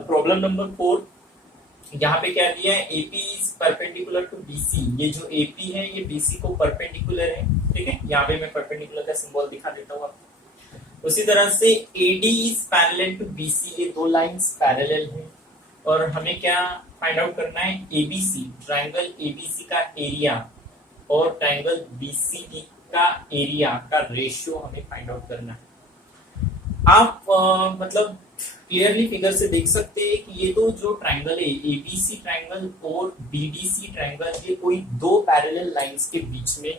Problem number 4, यहाँ पे क्या दिया है, AP is perpendicular to BC. ये जो एपी है ये बीसी को परपेंडिकुलर है, ठीक है। यहाँ पे मैं परपेंडिकुलर का सिंबल दिखा देता हूँ आपको। उसी तरह से AD is parallel to BC, ये दो लाइंस पैरेलल है। और हमें क्या फाइंड आउट करना है, एबीसी, ट्रायंगल एबीसी का एरिया और ट्रायंगल बीसीडी का एरिया का रेशियो हमें फाइंड आउट करना है। आप मतलब क्लियरली फिगर से देख सकते हैं कि ये तो जो ट्रायंगल है एबीसी ट्रायंगल और बीडीसी ट्रायंगल, ये कोई दो पैरेलल लाइंस के बीच में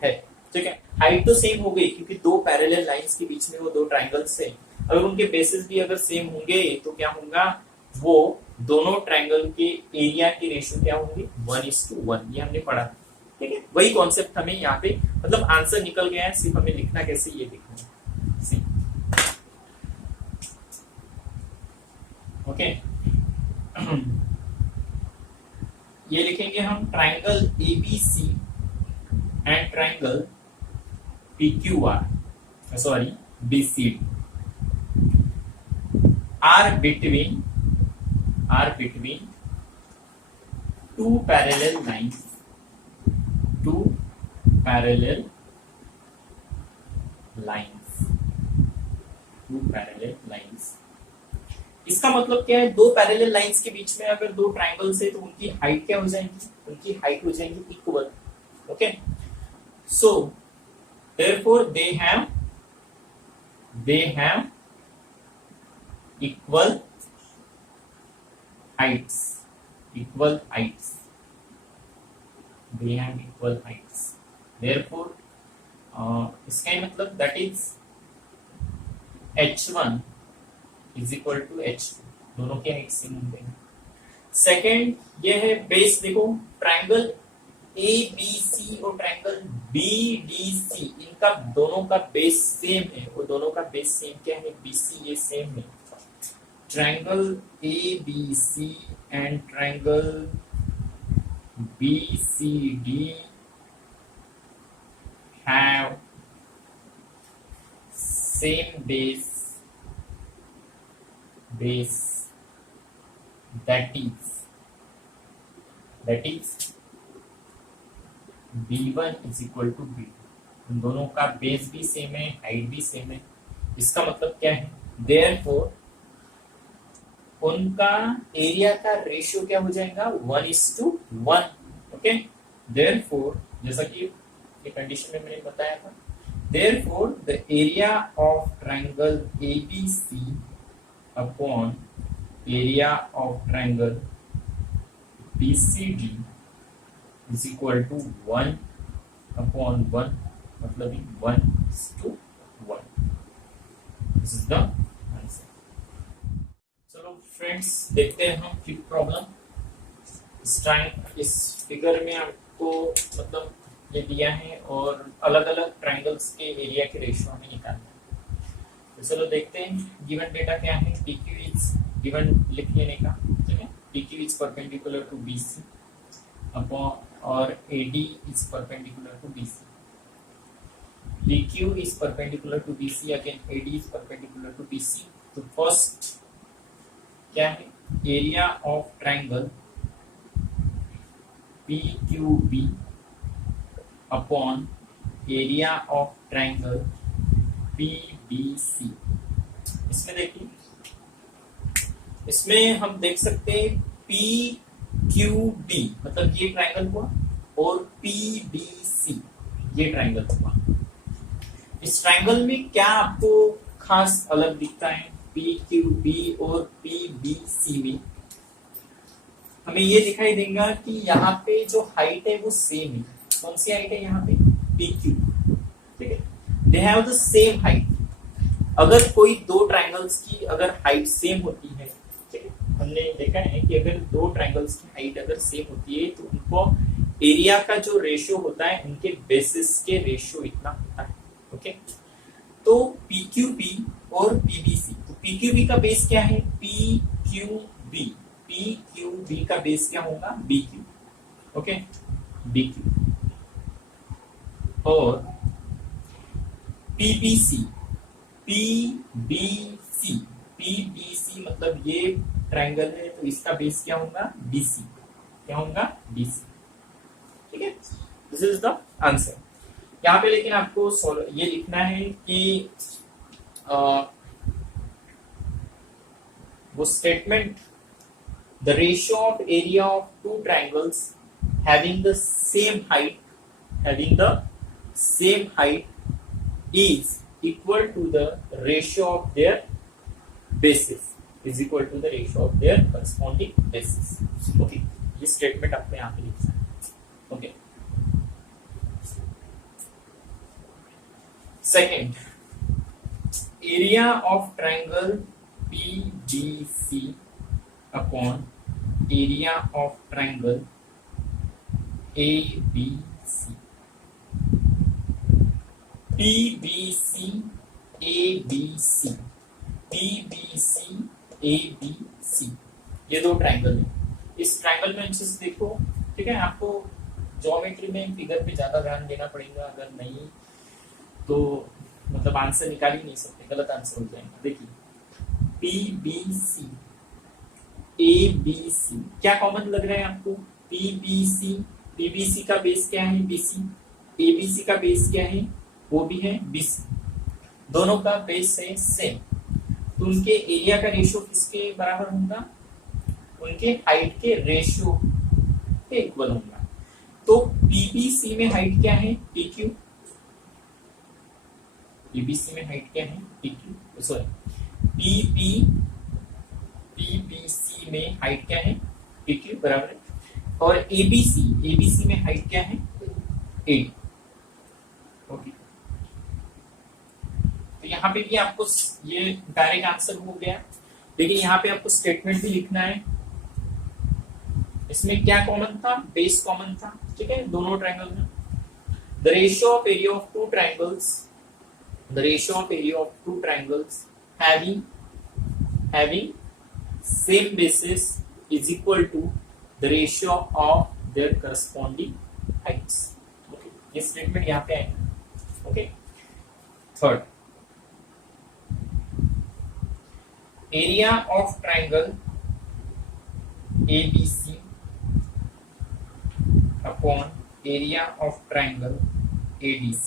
है, ठीक है। हाइट तो सेम हो गई क्योंकि दो पैरेलल लाइंस के बीच में वो दो ट्रायंगल्स है। अगर उनके बेसिस भी अगर सेम होंगे तो क्या होगा, वो दोनों ट्रायंगल के एरिया की रेशियो क्या होंगे, 1:1। ये हमने पढ़ा, ठीक है। वही कॉन्सेप्ट हमें यहाँ पे मतलब आंसर निकल गया है, सिर्फ हमें लिखना कैसे ये देखना है। ओके ये लिखेंगे हम, triangle ABC and triangle PQR, sorry BCD are between two parallel lines, इसका मतलब क्या है, दो पैरेलल लाइंस के बीच में अगर दो ट्रायंगल्स है तो उनकी हाइट क्या हो जाएगी, उनकी हाइट हो जाएगी equal, okay. So therefore they have equal heights, they have equal heights, therefore इसका मतलब that is h1 is equal to h2, दोनों के हाइट सेम होंगे। सेकेंड ये है बेस, देखो ट्रायंगल ABC और ट्रायंगल BDC, इनका दोनों का बेस सेम है, और दोनों का बेस सेम क्या है, BC, ये सेम है। Triangle ABC and triangle BCD have same base that is B1 is equal to B2। इन दोनों का बेस भी सेम है, हाइट भी सेम है। इसका मतलब क्या है, therefore उनका एरिया का रेशियो क्या हो जाएगा, 1:1, ओके। देयरफॉर जैसा कि ये कंडीशन में मैंने बताया था, therefore the area of triangle ABC upon area of triangle BCD is equal to 1/1, मतलब 1:1। This is the answer. चलो फ्रेंड्स देखते हैं हम फिफ्थ प्रॉब्लम। इस फिगर में आपको मतलब ये दिया है और अलग अलग ट्रायंगल्स के एरिया के रेशियो हमें निकालना है। तो चलो देखते हैं गिवन डेटा क्या है। PQ इज गिवन लिख लेने का, ठीक है। PQ is perpendicular to BC upon और AD is perpendicular to BC। PQ is perpendicular to BC, again AD is perpendicular to BC। तो फर्स्ट क्या है, area of triangle PQB upon area of triangle PBC। इसमें देखिए, इसमें हम देख सकते हैं PQB मतलब ये ट्रायंगल हुआ, और PBC ये ट्रायंगल हुआ। इस ट्रायंगल में क्या आपको खास अलग दिखता है PQB और PBC में? हमें ये दिखाई देगा कि यहाँ पे जो हाइट है वो सेम है। कौन सी हाइट है यहाँ पे, PQ, ठीक है। They have the same height. अगर कोई दो ट्रायंगल्स की अगर हाइट सेम होती है, ठीक है, हमने देखा है कि अगर दो ट्रायंगल्स की हाइट अगर सेम होती है तो उनको एरिया का जो रेशियो होता है उनके बेसिस के रेशियो इतना होता है, ओके। तो PQB और PBC, तो PQB का बेस क्या है, PQB का बेस क्या होगा, BQ, ओके, BQ। और PBC PBC मतलब ये ट्राइंगल है, तो इसका बेस क्या होगा? BC। क्या होगा? BC। ठीक है, दिस इज द आंसर। यहाँ पे लेकिन आपको ये लिखना है कि वो statement, the ratio of area of two triangles having the same height is equal to the ratio of their bases, is equal to the ratio of their corresponding bases। Okay, ये स्टेटमेंट आपको यहाँ पे लिखना है। Okay, second, area of triangle PBC upon area of triangle ABC। PBC ABC, PBC ABC, ये दो triangle है। इस ट्राइंगल में अच्छे से देखो, ठीक है। आपको ज्योमेट्री में फिगर पे ज्यादा ध्यान देना पड़ेगा, अगर नहीं तो मतलब आंसर निकाल ही नहीं सकते, गलत आंसर हो जाएगा। देखिए, PBC ABC, क्या कॉमन लग रहा है आपको? PBC का बेस क्या है? BC। ABC का बेस क्या है? वो भी है BC। दोनों का बेस है सेम, तो उनके एरिया का रेशियो किसके बराबर होगा? उनके हाइट के रेशियो के इक्वल होगा। तो PBC में हाइट क्या है? PQ। PBC में हाइट क्या है? PQ, सॉरी, PBC में हाइट क्या है? PQ बराबर है। और ABC में हाइट क्या है? 8। ओके, तो यहाँ पे भी आपको ये डायरेक्ट आंसर हो गया। लेकिन यहाँ पे आपको स्टेटमेंट भी लिखना है। इसमें क्या कॉमन था? बेस कॉमन था, ठीक है, दोनों ट्रायंगल में। The ratio of area of two triangles, the ratio of area of two triangles having same basis is equal to the ratio of their corresponding heights। okay, ये statement यहाँ पे आएगा। Okay, third, area of triangle ABC upon area of triangle ADC।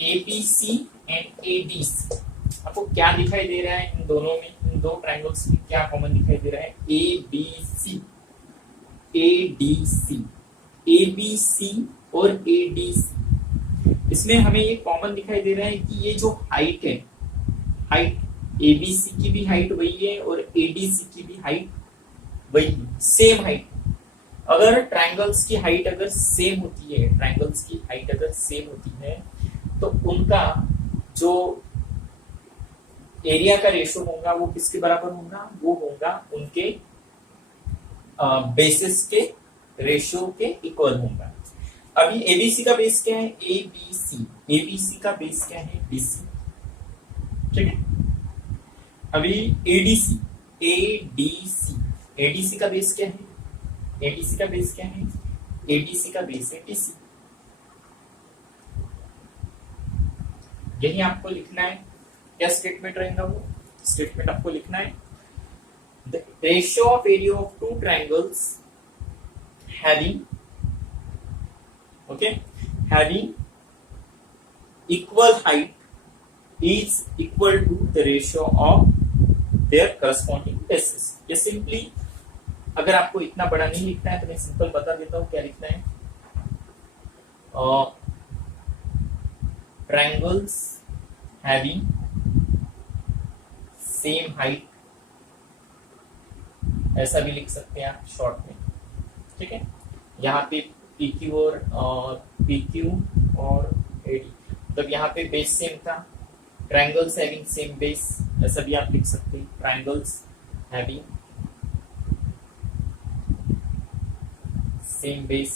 ABC and ADC, आपको क्या दिखाई दे रहा है इन दोनों में? इन दो ट्राइंगल्स में क्या कॉमन दिखाई दे रहा है? ABC और ADC। इसमें हमें ये कॉमन दिखाई दे रहा है कि ये जो हाइट है, हाइट ABC की भी हाइट वही है और ADC की भी हाइट वही है, सेम हाइट। अगर ट्राइंगल्स की हाइट अगर सेम होती है, ट्राइंगल्स की हाइट अगर सेम होती है, तो उनका जो एरिया का रेशियो होगा वो किसके बराबर होगा? वो होगा उनके बेसिस के रेशियो के इक्वल होगा। अभी ABC का बेस क्या है? ABC का बेस क्या है? BC, ठीक है। अभी ADC का बेस क्या है? ADC का बेस क्या है? ADC का बेस है DC। यही आपको लिखना है। क्या स्टेटमेंट रहेगा? वो स्टेटमेंट आपको लिखना है, the ratio of area of two triangles having equal height is equal to the ratio of their corresponding bases। ये सिंपली, अगर आपको इतना बड़ा नहीं लिखना है तो मैं सिंपल बता देता हूं क्या लिखना है। ट्राइंगल्स having same height, ऐसा भी लिख सकते हैं आप शॉर्ट में, ठीक है। यहाँ पे PQ और AD, मतलब यहाँ पे बेस सेम था। ट्राइंगल्स हैविंग सेम बेस, ऐसा भी आप लिख सकते हैं, ट्राइंगल्स हैविंग सेम बेस,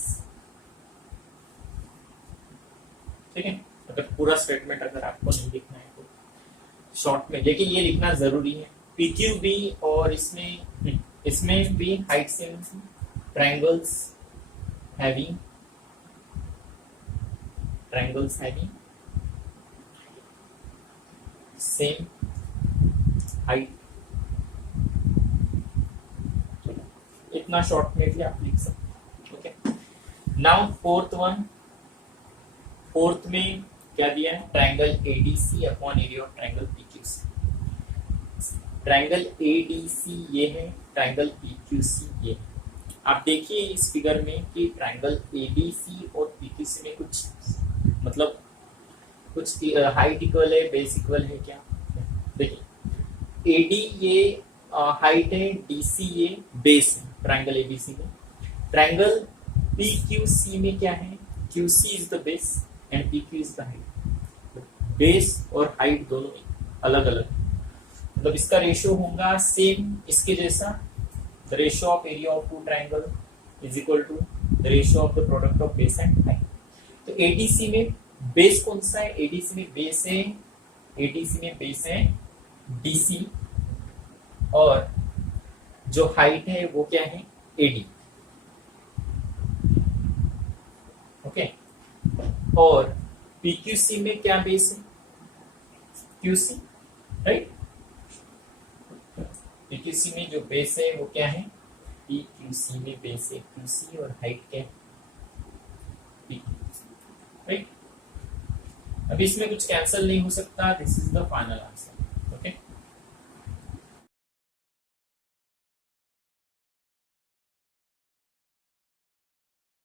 ठीक है। अगर पूरा स्टेटमेंट अगर आपको नहीं लिखना है तो शॉर्ट में, लेकिन ये लिखना जरूरी है। PQ भी और इसमें भी height same, triangles having same height. इतना शॉर्ट में भी आप लिख सकते। ओके, नाउ फोर्थ में क्या दिया है, triangle ADC upon area of triangle PQC. Triangle ADC ये है, ट्रायंगल पीक्यूसी ये है। आप देखिए इस फिगर में कि ट्रायंगल एडीसी और पीक्यूसी में कुछ मतलब कुछ हाइट इक्वल है, बेस इक्वल है क्या? देखिए एडी ये हाइट है, डीसी ये बेस है ट्रायंगल एबीसी में। ट्रायंगल पीक्यूसी में क्या है, QC is the base and PQ is the height. Base और हाइट दोनों अलग अलग, मतलब इसका रेशियो होगा सेम इसके जैसा, the ratio of area of two triangle is equal to the ratio of the product of base and height. तो एडीसी में बेस कौन सा है, एडीसी में बेस है, एडीसी में बेस है डीसी, और जो हाइट है वो क्या है, एडी। ओके, और पीक्यूसी में क्या बेस है, क्यूसी, राइट। पीक्यूसी में जो बेस है वो क्या है, पीक्यूसी में बेस है क्यूसी और हाइट क्या है, राइट। अब इसमें कुछ कैंसिल नहीं हो सकता, this is the final answer.